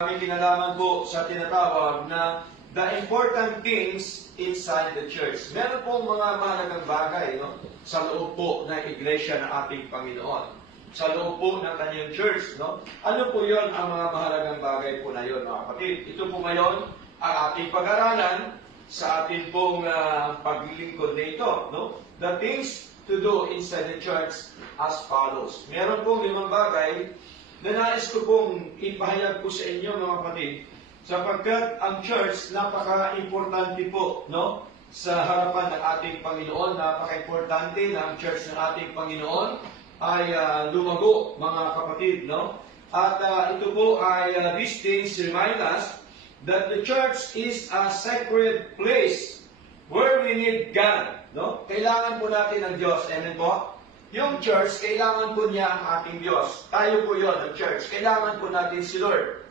May kinalaman po sa tinatawag na the important things inside the church. Meron pong mga mahalagang bagay sa loob po ng iglesia ng ating Panginoon. Sa loob po ng kanyang church. Ano po yon ang mga mahalagang bagay po na yon, mga kapatid? Ito po ngayon ang ating pag-aralan sa ating pong paglilingkod na ito. The things to do inside the church as follows. Meron pong 5 bagay na nais ko pong ipahayag po sa inyo, mga kapatid, sapagkat ang church, napaka-importante po, sa harapan ng ating Panginoon. Napaka-importante na ang church ng ating Panginoon ay lumago, mga kapatid, At ito po ay, these things remind us that the church is a sacred place where we need God, Kailangan po natin ng Diyos, amen po? Yung church, kailangan po niya ang ating Diyos. Tayo po yon ang church. Kailangan po natin si Lord.